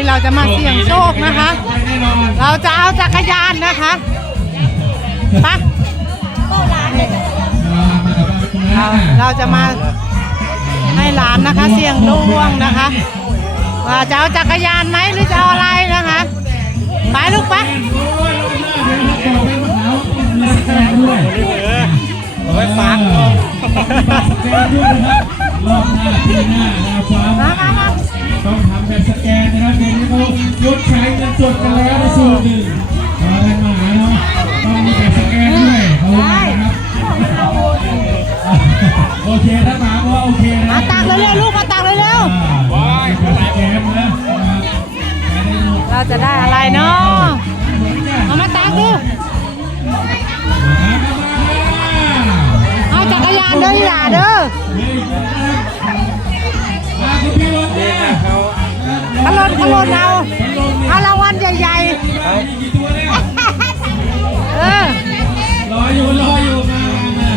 นี้เราจะมาเสี่ยงโชคนะคะแน่นอนเราจะเอาจักรยานนะคะไปะอ่ามากับตรงนั้เรานน่ะเราจะมาให้หลานนะคะ เสี่ยงดวงนะคะว่าจะเอาจักรยานไหมหรือจะเอาอะไรนะคะ ไปลูกไปด้วยเอาไว้ฝากสแกนด้วยนะครับรอบหน้าปีหน้านะครับฟ้ามามามา ต้องทำแบบสแกนนะครับเดี๋ยวนี้เขายดใช้เงินสดกันแล้วในสูตรหนึ่งขอให้มาเนาะต้องมีแบบสแกนด้วยเขาว่านะครับโอเคถ้าถามว่าโอเคนะมาตักเร็วๆลูกมาตักเร็วว้ายสแกนนะเราจะได้อะไรเนาะเอามาตักดูเอาจักรยานเด้ออย่าเด้อ ขลนขลนเอาเอารางวัลใหญ่ๆ เออ รออยู่รออยู่มามา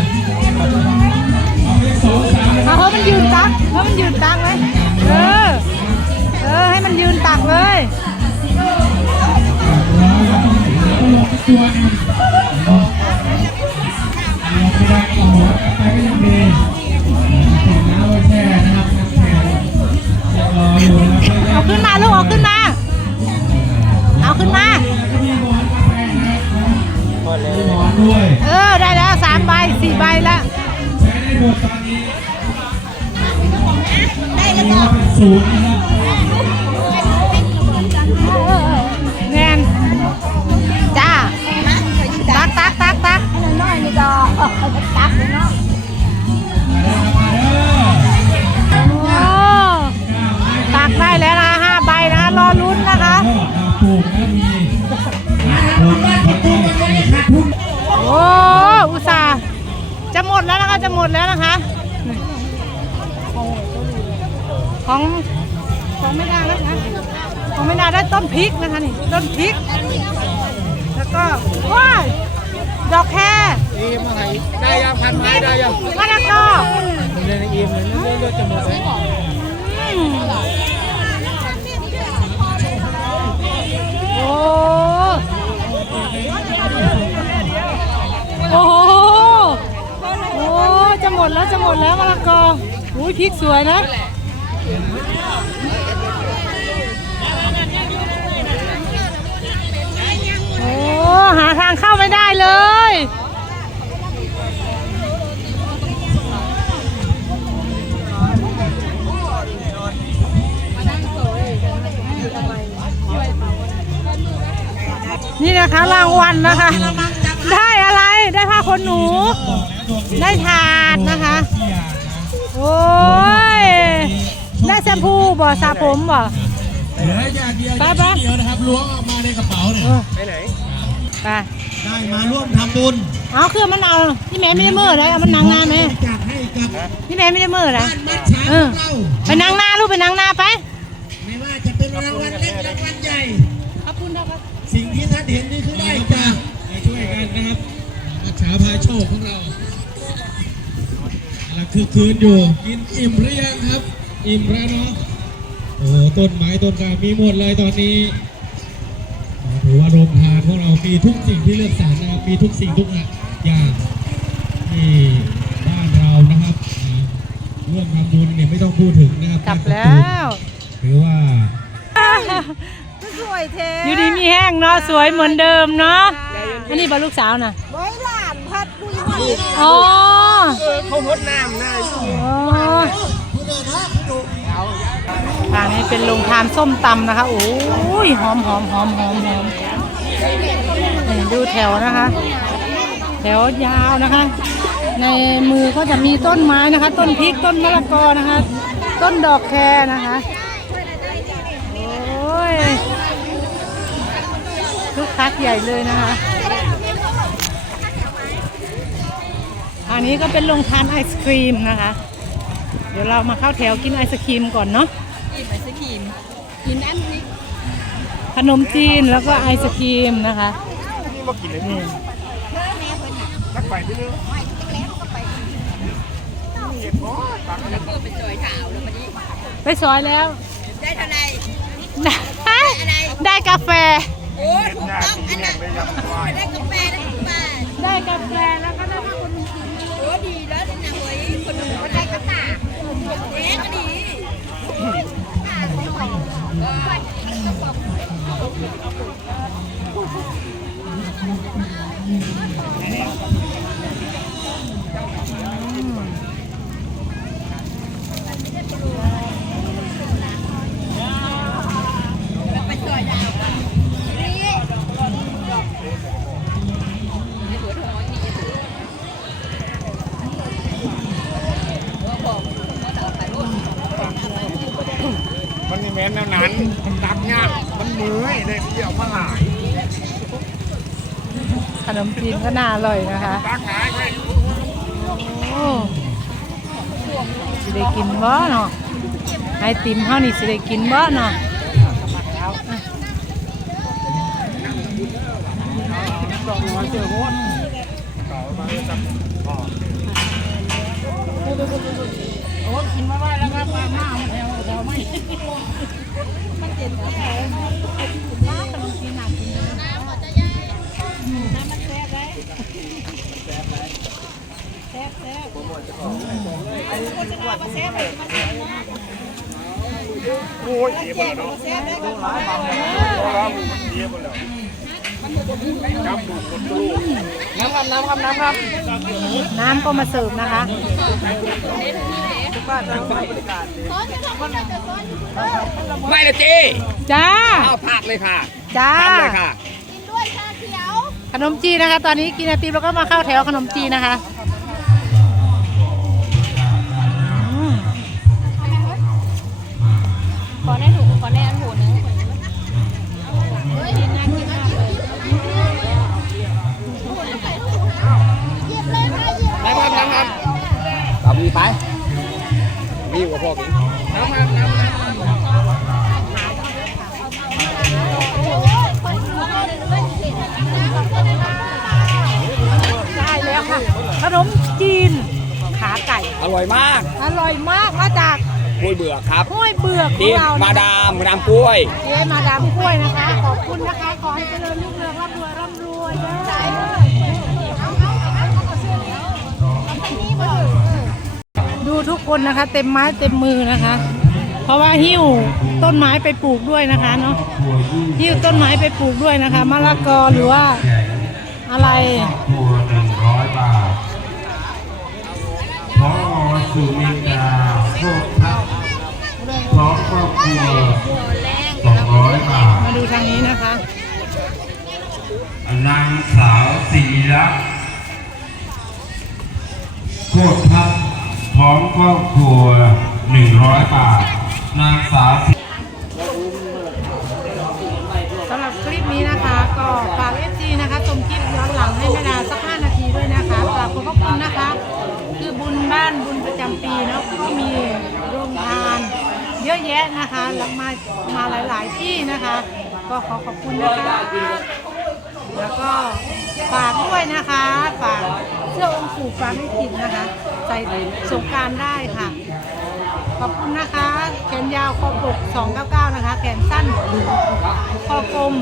เอาไปสองสามเอาให้มันยืนตักให้มันยืนตักไว้เออ เออ ให้มันยืนตักเลย ต้องลงตัวนึงเราไม่ได้ก็หัวไปก็ยังดี ขึ้นมาลูกเอาขึ้นมา เอาขึ้นมามีหมอนกาแฟนะครับมีหมอนด้วยเออได้แล้วสามใบสี่ใบแล้วใช้ได้หมดตอนนี้ได้แล้วก็ จะหมดแล้วนะคะ ของของไม่ได้นะคะของไม่ได้ได้ต้นพริกนะคะนี่ต้นพริก แล้วก็ว้ายดอกแครอีมอะไรได้ยังพันไม้ได้ยังมะละกอเรียนอีมเลยเรื่อยๆจะหมดเลย อืมโอ้โอ้โหโอ้จะหมดแล้วจะหมดแล้วมะละกออุ้ย พริกสวยนะโอ้หาทางเข้าไม่ได้เลยนี่นะคะรางวัลนะคะ ได้อะไรได้ผ้าขนหนู ได้ถาดนะคะ โอ้ยได้แชมพูบ่สระผมบ่ เหลืออย่างเดียวไปไปเดียวนะครับล้วงออกมาในกระเป๋าเนี่ยไปไหนไปได้มาร่วมทำบุญเอาเครื่องมันเอาพี่แม่ไม่ได้มือเลยเอามันนางหน้าไหมจัดให้กับพี่แม่ไม่ได้มือเลยบ้านมัดช้างเออเราไปนางหน้าลูกไปนางหน้าไปไม่ว่าจะเป็นรางวัลเล็กรางวัลใหญ่ ขอบคุณนะครับสิ่งที่ท่านเห็นนี่คือได้จากช่วยกันนะครับมัดฉาพาโชคของเรากำ ลังคือคืนอยู่ กินอิ่มหรือยังครับ อิ่มแล้วเนาะโอ้โหต้นไม้ต้นกามีหมดเลยตอนนี้ถือว่าโรงทานของเรามีทุกสิ่งที่เลือกสรรนะครับมีทุกสิ่งทุกอย่างที่บ้านเรานะครับอ่าร่วมทำบุญเนี่ยไม่ต้องพูดถึงนะครับกลับแล้วถือว่าสวยเทอยู่ดีมีแห้งเนาะสวยเหมือนเดิมเนาะอันนี้บอลูกสาวน่ะไว้หลานพัดดูหน่อยอ๋อ เขาหดน้ำหน้าอยู่ทางนี้เป็นโรงทานส้มตำนะคะ โอ้ยหอมหอมหอมหอมหอมดูแถวนะคะ แถวยาวนะคะ ในมือก็จะมีต้นไม้นะคะ ต้นพริกต้นมะละกอนะคะ ต้นดอกแครนะคะโอ้ยคึกคักใหญ่เลยนะคะ อันนี้ก็เป็นโรงทานไอศครีมนะคะ เดี๋ยวเรามาเข้าแถวกินไอศครีมก่อนเนาะกินไอศครีมกินน้ำพริกขนมจีนแล้วก็ไอศครีมนะคะนี่มากินเลยนี่นักไปที่นึงเก็บโอ้ยปากเลยเพื่อไปจอยขาวแล้วมันนี้ไปซอยแล้ว ได้เท่าไหร่ฮะกาแฟโอ้ถูกต้องอันนั้นได้กาแฟได้กาแฟได้กาแฟแล้วก็ได้ผ้าคนโอ้ดีแล้วนี่นะเว้ยคนหนึ่งก็ได้กระตากเอ๊ะก็ดีมันนี่แม่นแนวนั้นมันตักยากมันเมื่อยเลยเดี่ยวมาหลาย ขนมจีนก็น่าอร่อยนะคะโอ้สิได้กินบ่เนาะไอติมเฮานี่สิได้กินบ่เนาะโอ้ยเจ็บแล้วเนาะเพราะ ว่ามันเจ็บแล้วจับดูคนดูน้ำครับน้ำครับน้ำครับน้ำก็มาเสิร์ฟนะคะไม่ละจีจ้าข้าวผัดเลยค่ะ จ้าทำเลยค่ะ ขนมจีนนะคะ ตอนนี้กินไอติมแล้วก็มาเข้าแถวขนมจีนนะคะขอแน่ถูกขอแน่อันหูนึงน้ำครับน้ำครับตามมีไปมีกว่าพอกินน้ำมัน้ำน้ำ ได้แล้วค่ะ ขนมจีน ขาไก่ อร่อยมากอร่อยมากมาจากกล้วยเบื่อครับห้วยเบือกขอทีงมเรามานะคะดามมาดามกล้วย เจ๊มาดามกล้วยนะคะ ขอบคุณนะคะ ขอให้เจริญรุ่งเรืองร่ำรวยร่ำรวยเด้อดูทุกคนนะคะ เต็มไม้เต็มมือนะคะ เพราะว่าหิ้วต้นไม้ไปปลูกด้วยนะคะเนาะหิ้วต้นไม้ไปปลูกด้วยนะคะมะละกอหรือว่าอะไรตัวหนึ่งร้อยบาทพอสุมินดาโคตรทัพพร้อมครอบครัวสองร้อยบาท มาดูทางนี้นะคะนางสาวศิริรักษ์โคตรทัพพร้อมครอบครัวหนึ่งร้อยบาท นางสาวสำหรับคลิปนี้นะคะ ก็ฝากเอฟซีนะคะชมคลิปย้อนหลังให้แม่ดาสัก5นาทีด้วยนะคะฝากขอบพระคุณนะคะ คือบุญบ้านบุญประจำปีเนาะก็มีโรงทาน เยอะแยะนะคะแล้วมามาหลาย ๆ ที่นะคะ ก็ขอขอบคุณนะคะ แล้วก็ฝากด้วยนะคะฝากเสื้อองค์ปู่ฝากให้กินนะคะใส่สงการได้ค่ะ ขอบคุณนะคะ แขนยาวคอปก299 นะคะ แขนสั้นคอกลม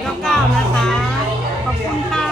199 นะคะ ขอบคุณค่ะ